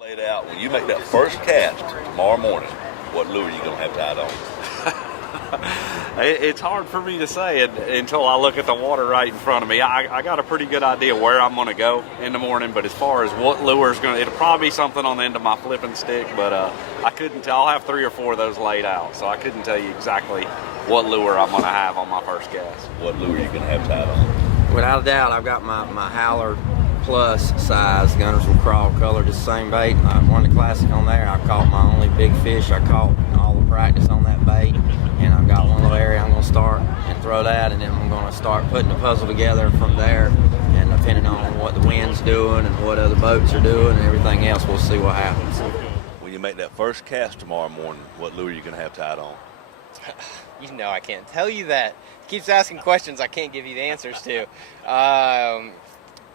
Laid out, when you make that first cast tomorrow morning, what lure are you going to have tied on? It's hard for me to say until I look at the water right in front of me. I got a pretty good idea where I'm going to go in the morning, but as far as what lure is going to, it'll probably be something on the end of my flipping stick, but I couldn't tell. I'll have 3 or 4 of those laid out, so I couldn't tell you exactly what lure I'm going to have on my first cast. What lure are you going to have tied on? Without a doubt, I've got my Howler Plus size Gunners will Crawl color, the same bait. I won the Classic on there. I caught my only big fish. I caught all the practice on that bait, and I've got one little area I'm going to start and throw that, and then I'm going to start putting the puzzle together from there. And depending on what the wind's doing and what other boats are doing and everything else, we'll see what happens. When you make that first cast tomorrow morning, what lure are you going to have tied on? You know I can't tell you that. Keeps asking questions I can't give you the answers to.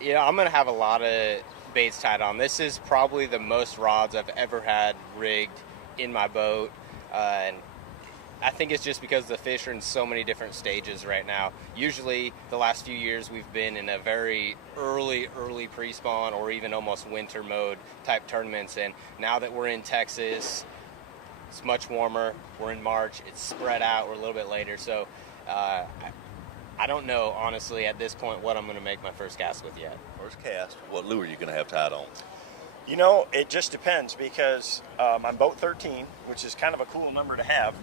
I'm going to have a lot of baits tied on. This is probably the most rods I've ever had rigged in my boat. And I think it's just because the fish are in so many different stages right now. Usually the last few years we've been in a very early pre-spawn or even almost winter mode type tournaments. And now that we're in Texas, it's much warmer. We're in March. It's spread out. We're a little bit later. So I don't know, honestly, at this point, what I'm going to make my first cast with yet. First cast, what lure are you going to have tied on? You know, it just depends because I'm boat 13, which is kind of a cool number to have,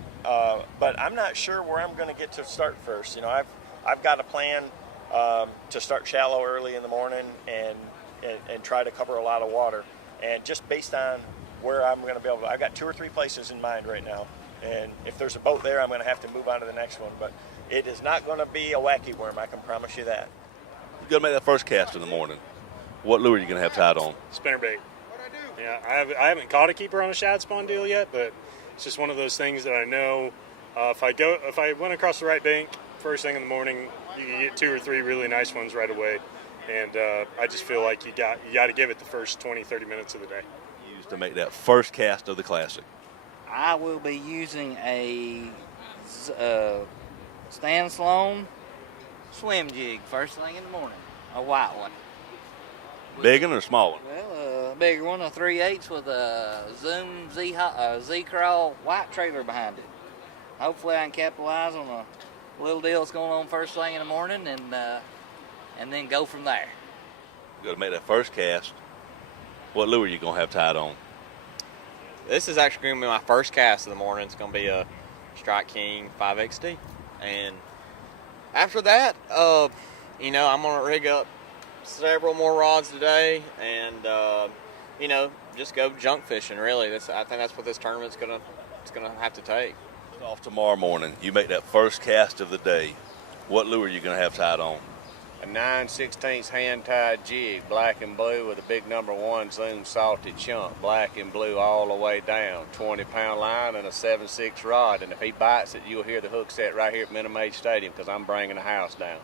but I'm not sure where I'm going to get to start first. You know, I've got a plan to start shallow early in the morning and try to cover a lot of water. And just based on where I'm going to be able to, I've got 2 or 3 places in mind right now. And if there's a boat there, I'm going to have to move on to the next one. But it is not going to be a wacky worm, I can promise you that. You're going to make that first cast in the morning. What lure are you going to have tied on? Spinnerbait. Yeah, I haven't caught a keeper on a shad spawn deal yet, but it's just one of those things that I know if I went across the right bank first thing in the morning, you can get 2 or 3 really nice ones right away. And I just feel like you got to give it the first 20-30 minutes of the day. Used to make that first cast of the Classic. I will be using a Stan Sloan swim jig first thing in the morning, a white one. Big one or small one? Well, a bigger one, a 3/8 with a Zoom Z-Crawl white trailer behind it. Hopefully I can capitalize on a little deal that's going on first thing in the morning and then go from there. You're going to make that first cast. What lure are you going to have tied on? This is actually going to be my first cast of the morning. It's going to be a Strike King 5XD. And after that, I'm going to rig up several more rods today and, just go junk fishing, really. I think that's what this tournament's going to have to take. Off tomorrow morning, you make that first cast of the day. What lure are you going to have tied on? A 9/16 hand-tied jig, black and blue with a big number 1 Zoom salted chunk, black and blue all the way down, 20-pound line and a 7/6 rod. And if he bites it, you'll hear the hook set right here at Minute Maid Stadium because I'm bringing the house down.